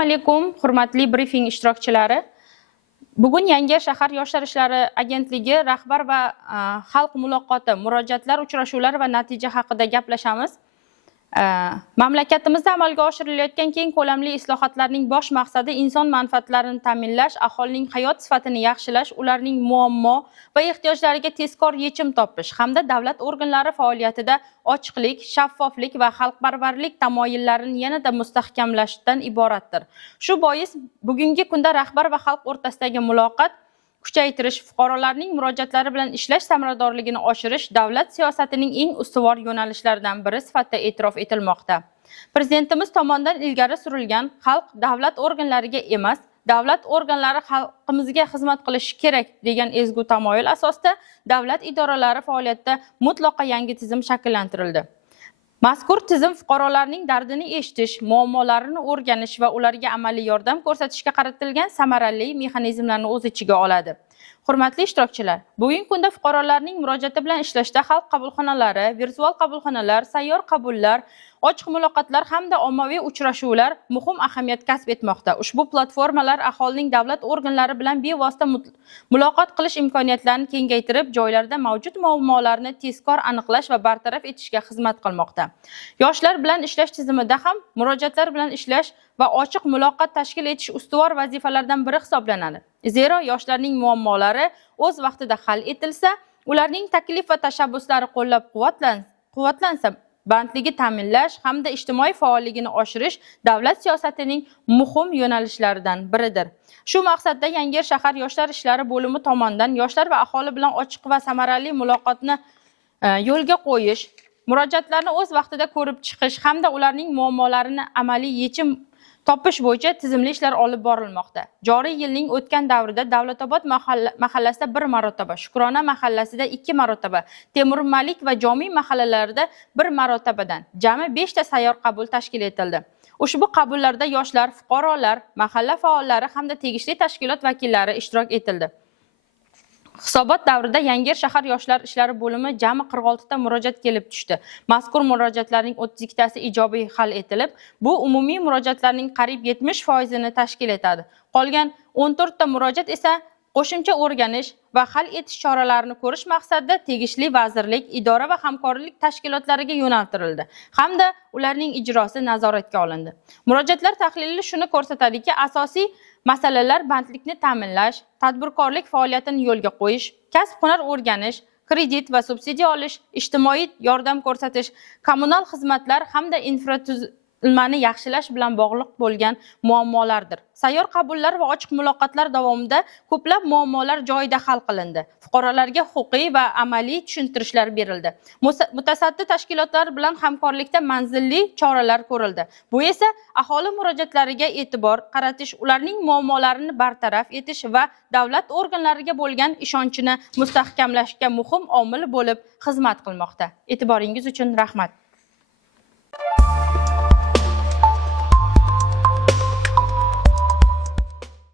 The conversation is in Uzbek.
Assalomu alaykum, hurmatli brifing ishtirokchilari. Bugun Yangi shahar yoshlar ishlari agentligi rahbar va xalq muloqoti, murojaatlar, uchrashuvlar va natija haqida gaplashamiz. Mamlakatimizda amalga oshirilayotgan keng ko'lamli islohotlarning bosh maqsadi inson manfaatlarini ta'minlash, aholining hayot sifatini yaxshilash, ularning muammo va ehtiyojlariga tezkor yechim topish hamda davlat organlari faoliyatida ochiqlik, shaffoflik va xalqparvarlik tamoyillarini yanada mustahkamlashdan iboratdir. Shu bois bugungi kunda rahbar va xalq o'rtasidagi muloqot kuchaytirish, fuqarolarning murojaatlari bilan ishlash samaradorligini oshirish davlat siyosatining eng ustuvor yo'nalishlaridan biri sifatida e'tirof etilmoqda. Prezidentimiz tomonidan ilgari surilgan xalq davlat organlariga emas, davlat organlari xalqimizga xizmat qilishi kerak degan ezgu tamoyil asosida davlat idoralari faoliyatida mutlaqo yangi tizim shakllantirildi. Mazkur tizim fuqarolarning dardini eshitish, muammolarini o'rganish va ularga amaliy yordam ko'rsatishga qaratilgan samarali mexanizmlarni o'z ichiga oladi. Hurmatli ishtirokchilar, bugungi kunda fuqarolarning murojaati bilan ishlashda xalq qabulxonalari, virtual qabulxonalar, sayyor qabullar, ochiq muloqotlar hamda ommaviy uchrashuvlar muhim ahamiyat kasb etmoqda. Ushbu platformalar aholining davlat organlari bilan bevosita muloqot qilish imkoniyatlarini kengaytirib, joylarda mavjud muammolarni tezkor aniqlash va bartaraf etishga xizmat qilmoqda. Yoshlar bilan ishlash tizimida ham murojaatlar bilan ishlash va ochiq muloqot tashkil etish ustuvor vazifalardan biri hisoblanadi. Zero yoshlarning muammolari o'z vaqtida hal etilsa, ularning taklif va tashabbuslari qo'llab-quvvatlansa, bandligi ta'minlash hamda ijtimoiy faolligini oshirish davlat siyosatining muhim yo'nalishlaridan biridir. Shu maqsadda Yangi shahar yoshlar ishlari bo'limi tomonidan yoshlar va aholi bilan ochiq va samarali muloqotni yo'lga qo'yish, murojaatlarni o'z vaqtida ko'rib chiqish hamda ularning muammolarini amaliy yechim topish bo'yicha tizimli ishlar olib borilmoqda. Joriy yilning o'tgan davrida Davlatobod mahallasida 1 marotaba, Shukrona mahallasida 2 marotaba, Temur Malik va Jomiy mahallalarida 1 marotabadan jami 5 ta sayyor qabul tashkil etildi. Ushbu qabullarda yoshlar, fuqarolar, mahalla faollari hamda tegishli tashkilot vakillari ishtirok etildi. Hisobot davrida Yangi shahar yoshlar ishlari bo'limi jami 46 ta murojaat kelib tushdi. Mazkur murojaatlarning 32 tasi ijobiy hal etilib, bu umumiy murojaatlarning qariyb 70% tashkil etadi. Qolgan 14 ta murojaat esa qo'shimcha o'rganish va hal etish choralarini ko'rish maqsadida tegishli vazirlik, idora va hamkorlik tashkilotlariga yo'naltirildi hamda ularning ijrosi nazoratga olindi. Murojaatlar tahlili shuni ko'rsatadiki, asosiy masalalar bandlikni ta'minlash, tadbirkorlik faoliyatini yo'lga qo'yish, kasb-hunar o'rganish, kredit va subsidiya olish, ijtimoiy yordam ko'rsatish, kommunal xizmatlar hamda infratuzilmani yaxshilash bilan bog'liq bo'lgan muammolardir. Sayyor qabullar va ochiq muloqotlar davomida ko'plab muammolar joyida hal qilindi. Fuqarolarga huquqiy va amaliy tushuntirishlar berildi. Mutasaddi tashkilotlar bilan hamkorlikda manzilli choralar ko'rildi. Bu esa aholi murojaatlariga e'tibor qaratish, ularning muammolarini bartaraf etish va davlat organlariga bo'lgan ishonchini mustahkamlashga muhim omil bo'lib xizmat qilmoqda. E'tiboringiz uchun rahmat.